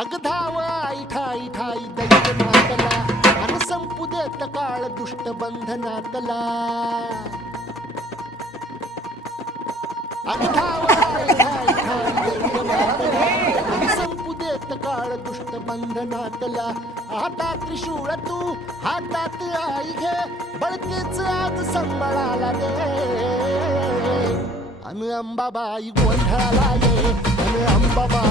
अग धाव आई ठाई ठाई दैत्य मातला अन संपू देत काळ दुष्ट बंधनातला अग धाव आई ठाई ठाई दैत्य मातला अन संपू देत काळ दुष्ट बंधनातला हातात त्रिशूळ तू हातात आई घे बळकेच आज संबळाला दे अन अंबाबाई गोंधळाला ये अन अंबाबाई